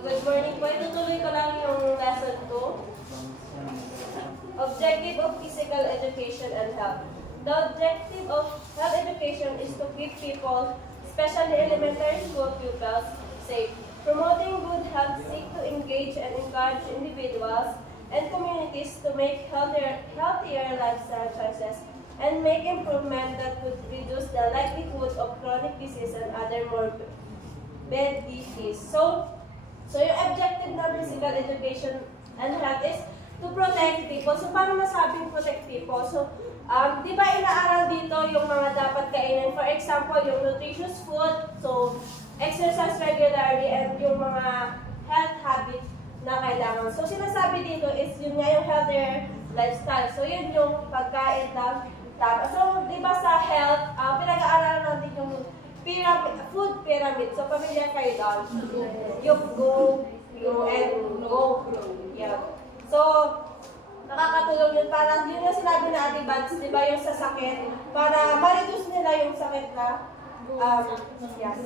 Good morning po. Itutuloy ko lang yung lesson 2. Objective of Physical Education and Health. The objective of health education is to keep people, especially elementary school pupils, safe. Promoting good health seek to engage and encourage individuals and communities to make healthier lifestyle choices and make improvement that would reduce the likelihood of chronic disease and other morbid disease. So yung objective ng physical education and health is to protect people. So, paano masabing protect people? So, di ba inaaral dito yung mga dapat kainin? For example, yung nutritious food, so, exercise regularly, and yung mga health habits na kailangan. So, sinasabi dito is yun nga yung healthier lifestyle. So, yun yung pagkain ng tama. So, di ba sa health, pinag-aaralan natin yung food pyramid. So, pamilya kayo doon. Yung go, and go. Yeah. So, nakakatulong yun. Parang yun yung sinabi na Ate Bads, di ba, yung sa sakit, para ma-reduce nila yung sakit na, yes,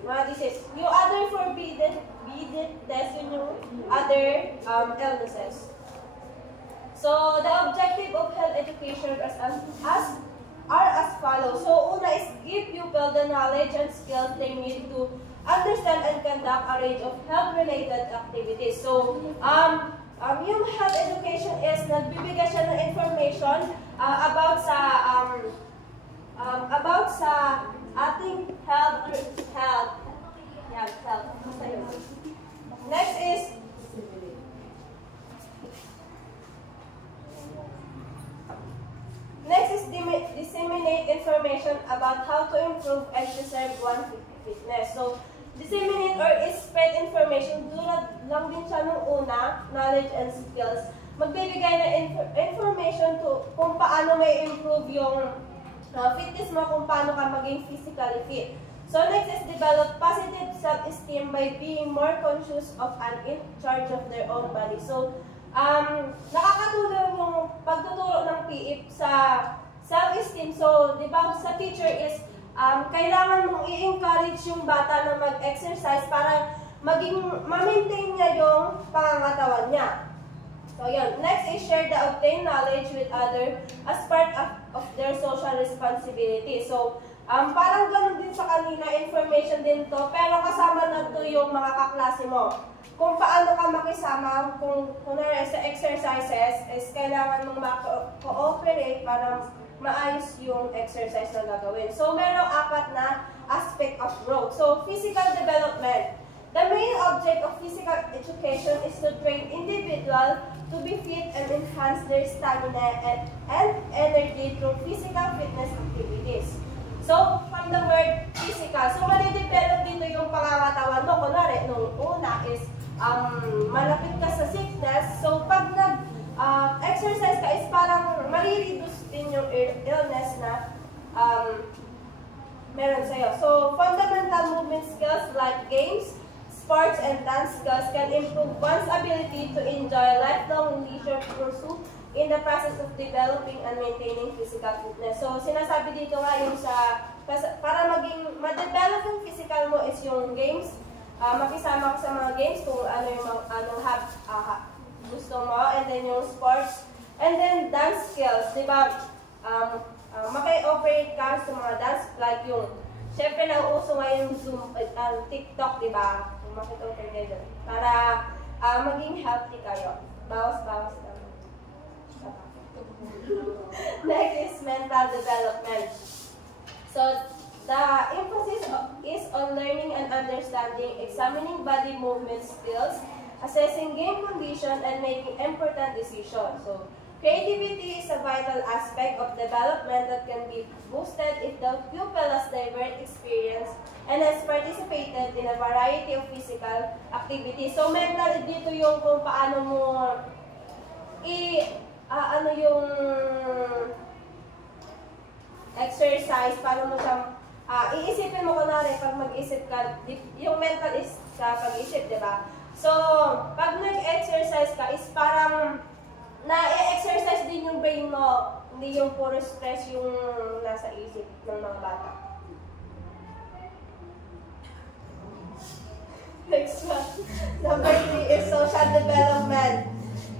mga disease. Yung other forbidden test, yun yung other illnesses. So, the objective of health education are as follows. So, una is give people the knowledge and skills they need to understand and conduct a range of health-related activities. So, yung health education is nagbibigay siya ng information about sa ating health. Yeah, health. Next is disseminate information about how to improve and preserve one's fitness. So, disseminate or spread information, tulad lang din siya nung una, knowledge and skills. Magbibigay ng information to kung paano may improve yung fitness mo, kung paano ka maging physically fit. So next is develop positive self-esteem by being more conscious of and in charge of their own body. So, nakakatulong yung pagtuturo ng PE sa self-esteem. So, di ba, sa teacher is kailangan mong i-encourage yung bata na mag-exercise para ma-maintain niya yung pangangatawan niya. So, yun. Next is share the obtained knowledge with others as part of their social responsibility. So, parang ganun din sa kanina, information din to, pero kasama na to yung mga kaklase mo. Kung paano ka makisama, kung kunwari sa exercises, is kailangan mong ma-cooperate para maayos yung exercise na gagawin. So, merong 4 na aspect of growth. So, physical development. The main object of physical education is to train individuals to be fit and enhance their stamina and energy through physical fitness activities. So, from the word physical, so mali-develop dito yung pangangatawan mo. Kunwari, nung una is malapit ka sa sickness. So, pag nag-exercise ka is parang marireduce din yung illness na meron sa'yo. So, fundamental movement skills like games, sports, and dance skills can improve one's ability to enjoy lifelong leisure pursuit in the process of developing and maintaining physical fitness. So, sinasabi dito nga yung para ma-develop yung physical mo is yung games. Makisama ka sa mga games kung ano yung gusto mo, and then yung sports, and then dance skills, di ba? Maki-operate ka sa mga dance, like yung, syempre nauuso ngayon yung TikTok, di ba? Maki-operate kayo dyan. Para maging healthy kayo. Bawas-bawas lang. Next is mental development. So, the emphasis is on learning and understanding, examining body movement skills, assessing game condition, and making important decisions. So, creativity is a vital aspect of development that can be boosted if the pupil has diverse experience and has participated in a variety of physical activities. So, mental dito yung kung paano mo yung exercise, paano mo siyang iisipin mo kunwari pag mag-isip ka, yung mental is sa pag-isip, di ba? So, pag nag-exercise ka is parang na-exercise din yung brain mo, hindi yung puro stress yung nasa isip ng mga bata. Next one. Number development.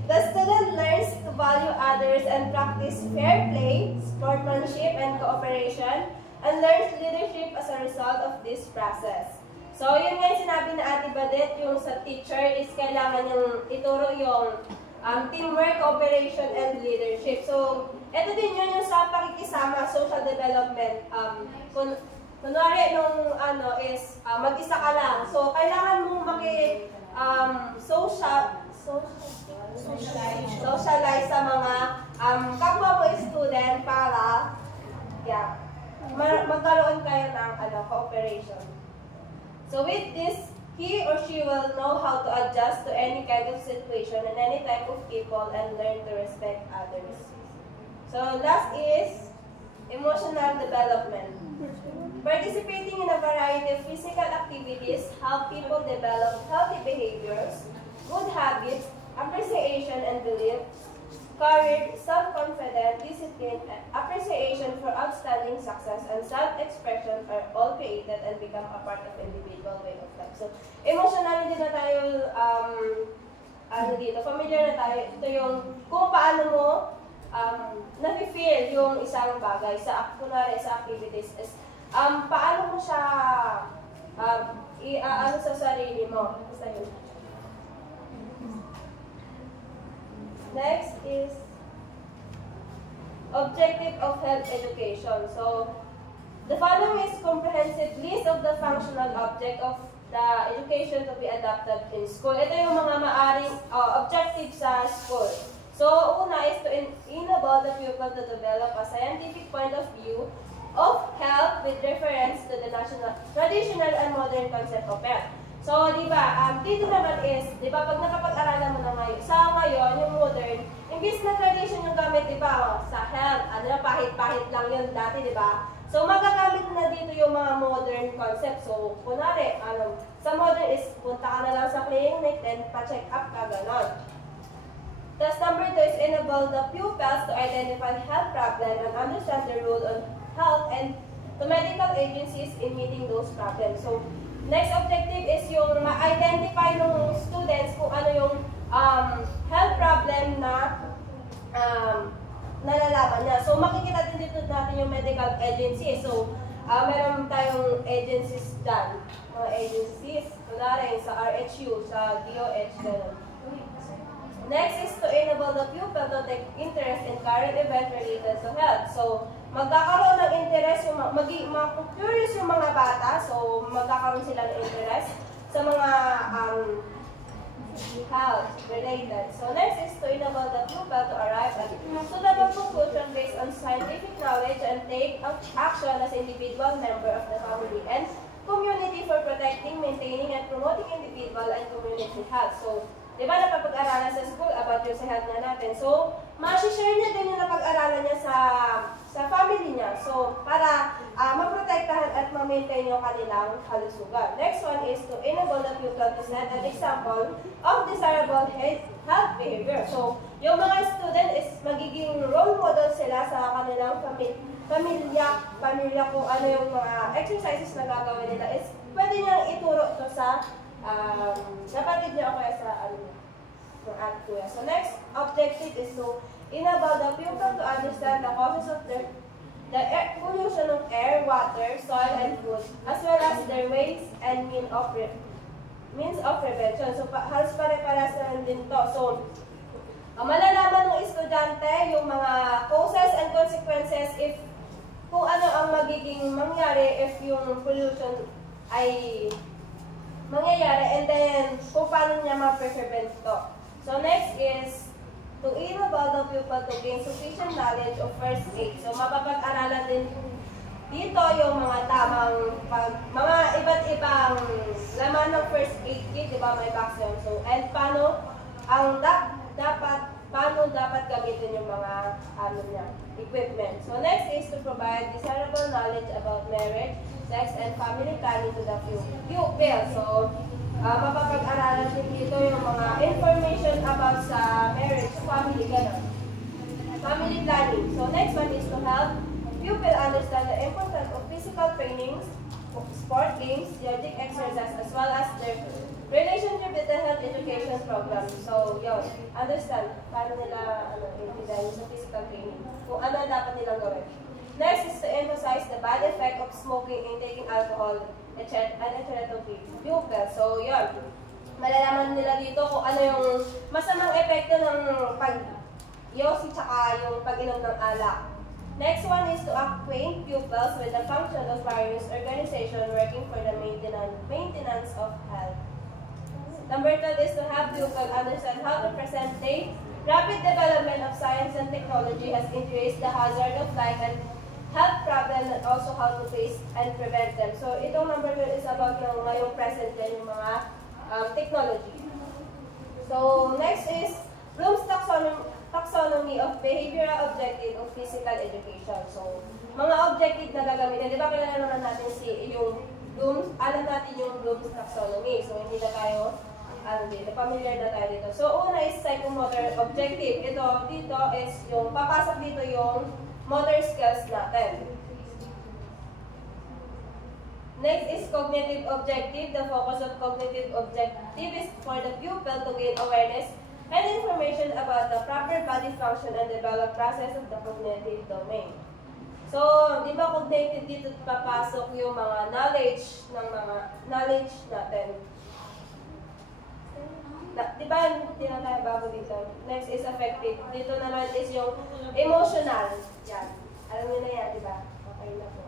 The student learns to value others and practice fair play, sportsmanship, and cooperation, and learns leadership as a result of this process. So, yun nga yung sinabi na Ate Badet, yung sa teacher is kailangan niyang ituro yung teamwork, cooperation, and leadership. So, ito din yun yung sa pakikisama, social development. Kunwari nung is mag-isa ka lang. So, kailangan mong socialize sa mga kapwa mo student para magkaroon kayo ng cooperation. So with this, he or she will know how to adjust to any kind of situation and any type of people and learn to respect others. So last is emotional development. Participating in a variety of physical activities help people develop healthy behaviors, good habits, appreciation and belief, courage, self-confidence, discipline, appreciation for outstanding success, and self-expression are all created and become a part of individual way of life. So, emotionally din na tayo, familiar na tayo. Ito yung kung paano mo nafe-feel yung isang bagay sa activities is paano mo siya sa sarili mo. Basta yun. Next is objective of health education. So, the following is comprehensive list of the functional object of the education to be adopted in school. Ito yung mga maaring objective sa school. So, una is to enable the pupil to develop a scientific point of view of health with reference to the traditional and modern concept of health. So, di ba, dito naman is, di ba, pag nakapag-aralan mo na ngayon, sa ngayon, yung modern, imbis na tradition yung gamit, di ba, sa health, pahit-pahit lang yun dati, di ba? So, magagamit na dito yung mga modern concept. So, kunwari, sa modern is, punta ka na lang sa clinic, then pa-check up ka, gano'n. Thus, number 2 is enable the pupils to identify health problems and understand the role of health and the medical agencies in meeting those problems. So, next objective is yung ma-identify ng students kung ano yung health problem na nalalaman niya. So, makikita din dito natin yung medical agency. So, meron tayong agencies dyan. Mga agencies, kunwari sa RHU, sa DOH, gano'n. Next is to enable the pupil to take interest in current event related to health. So, magkakaroon ng interest, curious yung mga bata, so magkakaroon sila ng interest sa mga health related. So, next is to enable the pupil to arrive at suitable conclusion based on scientific knowledge and take action as individual member of the family and community for protecting, maintaining, and promoting individual and community health. So, di ba napapag-aralan sa school about yung sa health na natin? So, ma-share niya din yung napag-aralan niya sa family niya. So, para maprotektahan at ma-maintain yung kanilang kalusugan. Next one is to enable the pupil to set an example of desirable health behavior. So, yung mga student is magiging role model sila sa kanilang pamilya kung ano yung mga exercises na gagawin nila is pwede niyang ituro ito sa kapatid niya o kaya sa ng ate kuya. So next objective is to enable the pupil to understand the causes of the pollution of air, water, soil, and food, as well as their ways and means of prevention. So halos pare-paras na din to. So malalaman ng estudyante yung mga causes and consequences if kung ano ang magiging mangyari if yung pollution ay mangyayari, and then kung paano niya ma-prevent to. So next is to enable the pupil to gain sufficient knowledge of first aid. So mapapag-aralan din dito yung mga tamang mga iba't ibang laman ng first aid kit, di ba, may box yun. So, and paano dapat gamitin yung mga equipment. So next is to provide desirable knowledge about marriage, sex, and family planning to the pupil. So, mapapag-aralan din dito yung mga information about sa marriage, family, gano'n. Family planning. So, next one is to help pupil understand the importance of physical trainings, sport games, yogic exercise, as well as their relationship with the health education program. So, yun. Understand paano nila i-design sa physical training. Kung ano dapat nilang gawin. Next is to emphasize the bad effect of smoking and taking alcohol, etc. to pupils. So, yun. Malalaman nila dito kung ano yung masamang epekto ng pag-yosi tsaka yung pag-inom ng alak. Next one is to acquaint pupils with the function of various organizations working for the maintenance of health. Number 2 is to have pupils understand how to present day. Rapid development of science and technology has increased the hazard of life and health problems and also how to face and prevent them. So, itong number 2 is about yung ngayong present din yung mga technology. So, next is Bloom's taxonomy of behavioral objective of physical education. So, mga objective na gagamitin. Di ba kilala naman natin yung Bloom's, alam natin yung Bloom's taxonomy. So, hindi na tayo, familiar na tayo dito. So, una is psychomotor objective. Ito, dito is yung, papasok dito yung motor skills natin. Next is cognitive objective. The focus of cognitive objective is for the pupil to gain awareness and information about the proper body function and develop process of the cognitive domain. So, di ba cognitive dito papasok yung mga knowledge natin. Di ba hindi na tayo bago dito? Next is affective. Dito naman is yung emotional. Yan. Alam niyo na yan, di ba? Okay na po.